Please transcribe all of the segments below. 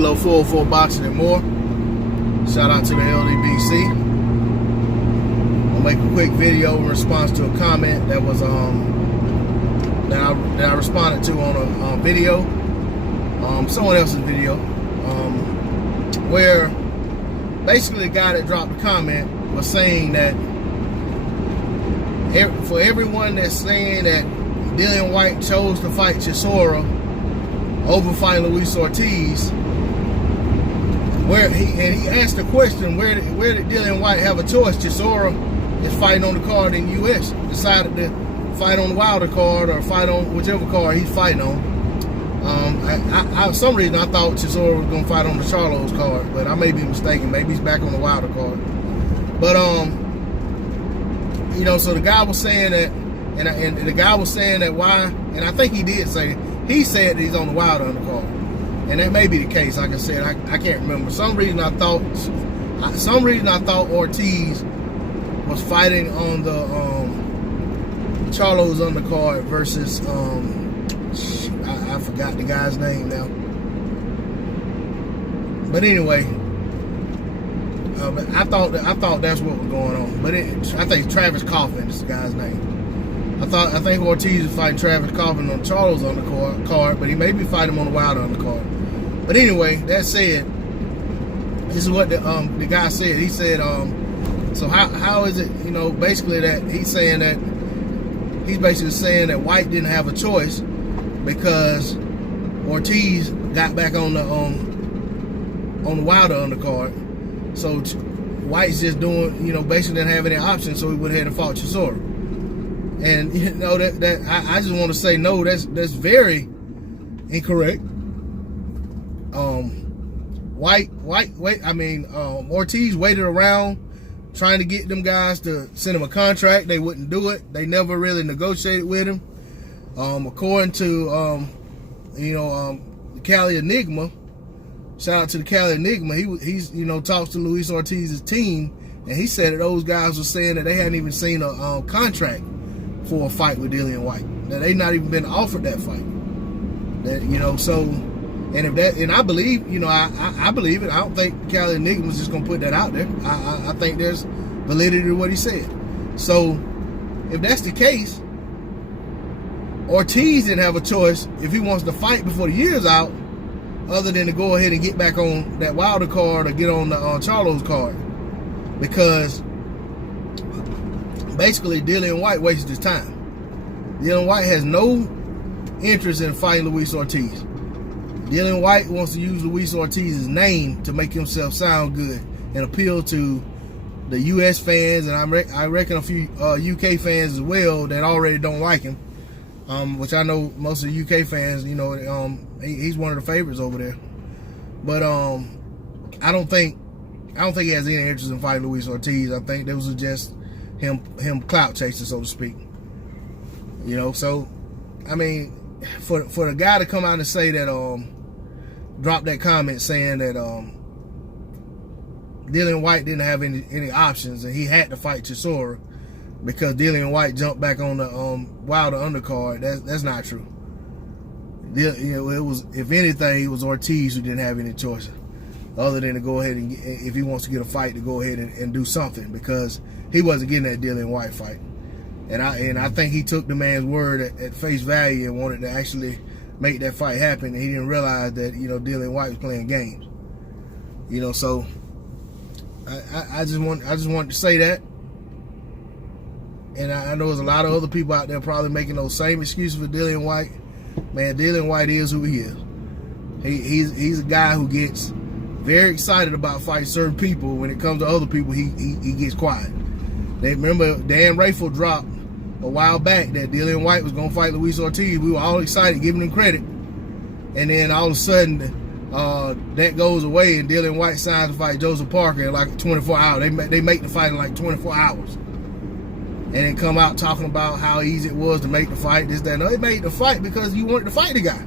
Kilo 404 Boxing and More. Shout out to the LDBC. I'll make a quick video in response to a comment that was that I responded to on a video, someone else's video, where basically the guy that dropped the comment was saying that for everyone that's saying that Dillian Whyte chose to fight Chisora over fighting Luis Ortiz, he asked the question, where did Dillian Whyte have a choice? Chisora is fighting on the card in the U.S. Decided to fight on the Wilder card or fight on whichever card he's fighting on. For some reason I thought Chisora was going to fight on the Charlo's card, but I may be mistaken. Maybe he's back on the Wilder card. But you know, so the guy was saying that, and the guy was saying that why, and I think he did say, he said that he's on the Wilder undercard, and that may be the case. Like I said, I can't remember. For some reason I thought Ortiz was fighting on the Charlo's undercard versus I forgot the guy's name now. But anyway, I thought that's what was going on. But I think Travis Coffin is the guy's name. I think Ortiz is fighting Travis Coffin on Charlo's undercard, but he may be fighting him on the Wilder undercard. But anyway, that said, this is what the guy said. He said, so how is it, you know, basically that he's basically saying that Whyte didn't have a choice because Ortiz got back on the Wilder undercard. So Whyte's just doing, you know, basically didn't have any options, so he went ahead and fought Chisora. And you know that I just want to say no, that's very incorrect. Ortiz waited around trying to get them guys to send him a contract. They wouldn't do it. They never really negotiated with him. According to the Cali Enigma, shout out to the Cali Enigma, he's you know, talks to Luis Ortiz's team, and he said that those guys were saying that they hadn't even seen a contract for a fight with Dillian Whyte. That they not even been offered that fight. That, you know, so, and I believe, you know, I believe it. I don't think Cali Enigma's just gonna put that out there. I think there's validity to what he said. So if that's the case, Ortiz didn't have a choice if he wants to fight before the year's out, other than to go ahead and get back on that Wilder card or get on the Charlo's card, because basically Dillian Whyte wasted his time. Dillian Whyte has no interest in fighting Luis Ortiz. Dillian Whyte wants to use Luis Ortiz's name to make himself sound good and appeal to the U.S. fans, and I reckon a few UK fans as well that already don't like him. Which I know most of the UK fans, you know, he's one of the favorites over there. But I don't think he has any interest in fighting Luis Ortiz. I think this was just him clout chasing, so to speak. You know, so I mean, for the guy to come out and say that, drop that comment saying that Dillian Whyte didn't have any options and he had to fight Chisora because Dillian Whyte jumped back on the Wilder undercard, that's not true. You know, it was, if anything, it was Ortiz who didn't have any choice other than to go ahead and, if he wants to get a fight, to go ahead and do something, because he wasn't getting that Dillian Whyte fight. And I think he took the man's word at face value and wanted to actually make that fight happen, and he didn't realize that, you know, Dillian Whyte was playing games. You know, so I just wanted to say that. And I know there's a lot of other people out there probably making those same excuses for Dillian Whyte. Man, Dillian Whyte is who he is. He's a guy who gets very excited about fighting certain people. When it comes to other people, he gets quiet. They remember Dan Rayfield dropped a while back that Dillian Whyte was gonna fight Luis Ortiz. We were all excited, giving him credit, and then all of a sudden that goes away, and Dillian Whyte signs to fight Joseph Parker in like 24 hours. They make the fight in like 24 hours. And then come out talking about how easy it was to make the fight, this, that. No, they made the fight because you wanted to fight the guy.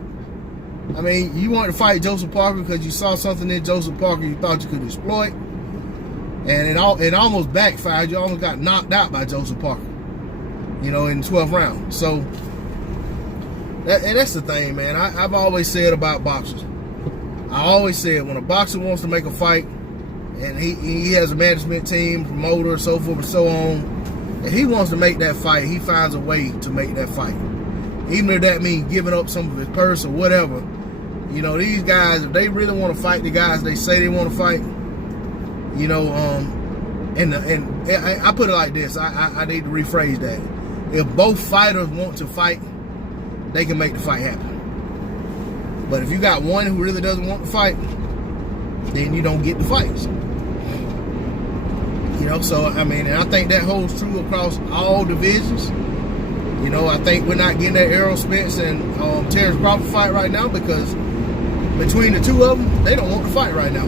I mean, you wanted to fight Joseph Parker because you saw something in Joseph Parker you thought you could exploit. And it almost backfired. You almost got knocked out by Joseph Parker, you know, in the 12th round. So, and that's the thing, man. I've always said about boxers, I always said when a boxer wants to make a fight, and he has a management team, promoter, so forth and so on, if he wants to make that fight, he finds a way to make that fight. Even if that means giving up some of his purse or whatever. You know, these guys, if they really want to fight the guys they say they want to fight, you know, and I put it like this, I need to rephrase that. If both fighters want to fight, they can make the fight happen. But if you got one who really doesn't want to fight, then you don't get the fights. You know, so, I mean, and I think that holds true across all divisions. You know, I think we're not getting that Errol Spence and Terrence Crawford fight right now because between the two of them, they don't want to fight right now.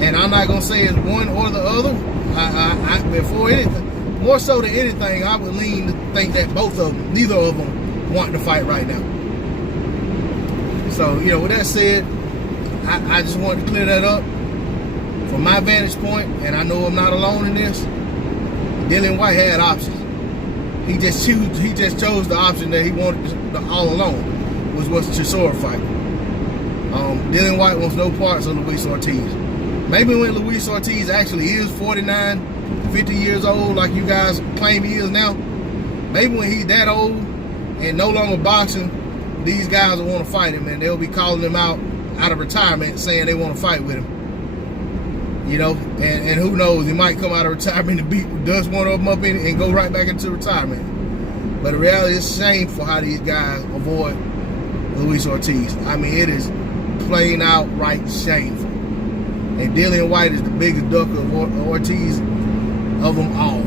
And I'm not going to say it's one or the other. Before anything, more so than anything, I would lean to think that both of them, neither of them, want to fight right now. So, you know, with that said, I just wanted to clear that up. From my vantage point, and I know I'm not alone in this, Dillian Whyte had options. He just chose the option that he wanted all along, which was the Chisora fight. Dillian Whyte wants no parts of Luis Ortiz. Maybe when Luis Ortiz actually is 49, 50 years old, like you guys claim he is now, maybe when he's that old and no longer boxing, these guys will want to fight him, and they'll be calling him out of retirement saying they want to fight with him. You know, and who knows, he might come out of retirement and beat dust one of them up and go right back into retirement. But the reality is shameful how these guys avoid Luis Ortiz. I mean, it is plain outright shameful. And Dillian Whyte is the biggest ducker of Ortiz of them all.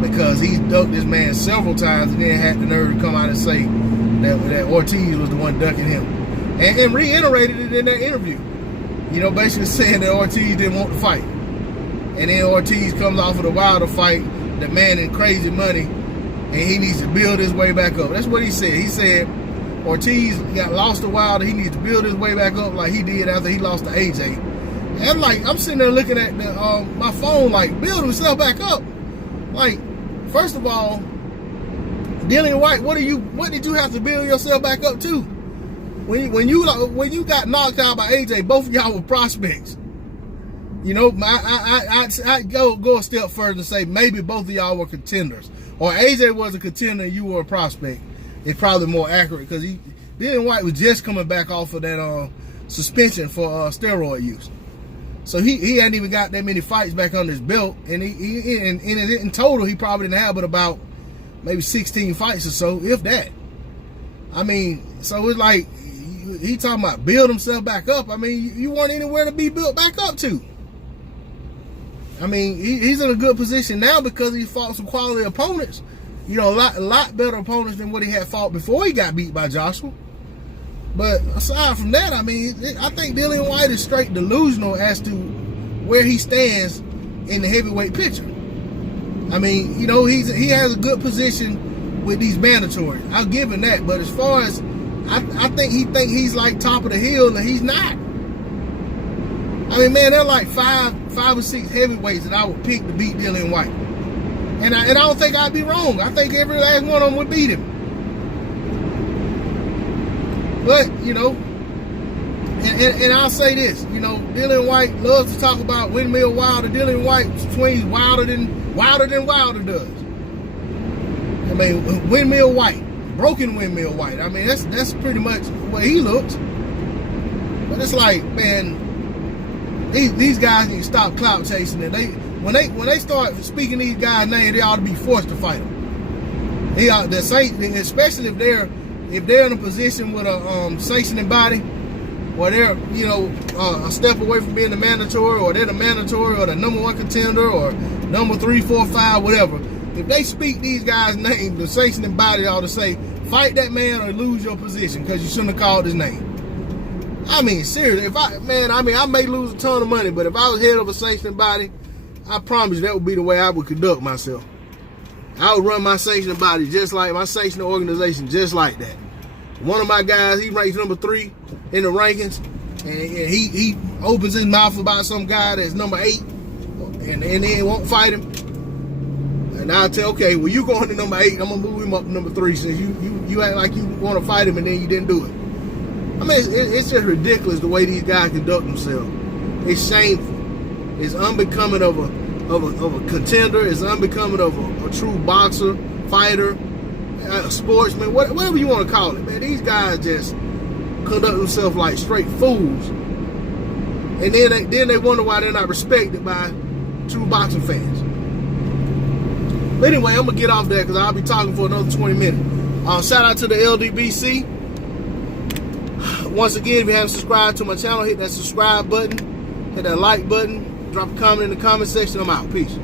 Because he's ducked this man several times and then had the nerve to come out and say that Ortiz was the one ducking him. And reiterated it in that interview. You know, basically saying that Ortiz didn't want to fight. And then Ortiz comes off of the Wilder fight, demanding crazy money, and he needs to build his way back up. That's what he said. He said Ortiz got lost to Wilder. He needs to build his way back up like he did after he lost to AJ. And I'm sitting there looking at my phone like, build himself back up. Like, first of all, Dillian Whyte, what did you have to build yourself back up to? When you got knocked out by AJ, both of y'all were prospects. You know, I'd go a step further and say maybe both of y'all were contenders. Or AJ was a contender and you were a prospect. It's probably more accurate because Dillian Whyte was just coming back off of that suspension for steroid use. So he hadn't even got that many fights back under his belt. And in total, he probably didn't have but about maybe 16 fights or so, if that. I mean, so it's like, he talking about build himself back up. I mean, you weren't anywhere to be built back up to. I mean, he's in a good position now because he fought some quality opponents. You know, a lot better opponents than what he had fought before he got beat by Joshua. But aside from that, I mean, I think Dillian Whyte is straight delusional as to where he stands in the heavyweight picture. I mean, you know, he has a good position with these mandatories. I'll give him that. But as far as I think he's like top of the hill, and he's not. I mean, man, there are like five or six heavyweights that I would pick to beat Dillian Whyte, and I don't think I'd be wrong. I think every last one of them would beat him. But you know, and I'll say this, you know, Dillian Whyte loves to talk about windmill Wilder. Dillian Whyte swings wilder than Wilder does. I mean, windmill Whyte. Broken windmill Whyte. I mean, that's pretty much the way he looks. But it's like, man, these guys need to stop clout chasing. And when they start speaking these guys' names, they ought to be forced to fight them. Especially if they're in a position with a sanctioning body, or they're a step away from being the mandatory, or they're the mandatory, or the #1 contender, or number 3, 4, 5, whatever. If they speak these guys' names, the sanctioning body ought to say, fight that man or lose your position because you shouldn't have called his name. I mean, seriously, I may lose a ton of money, but if I was head of a sanctioning body, I promise you that would be the way I would conduct myself. I would run my sanctioning body just like my sanctioning organization, just like that. One of my guys, he ranks number 3 in the rankings, and he opens his mouth about some guy that's number 8, and then won't fight him. And I'll tell, okay, well, you going to number 8, I'm going to move him up to number 3 since you act like you want to fight him and then you didn't do it. I mean, it's just ridiculous the way these guys conduct themselves. It's shameful. It's unbecoming of a contender. It's unbecoming of a true boxer, fighter, a sportsman, whatever you want to call it, man. These guys just conduct themselves like straight fools, and then they wonder why they're not respected by true boxing fans. But anyway, I'm gonna get off there because I'll be talking for another 20 minutes. Shout out to the LDBC. Once again, if you haven't subscribed to my channel, hit that subscribe button, hit that like button, drop a comment in the comment section. I'm out. Peace.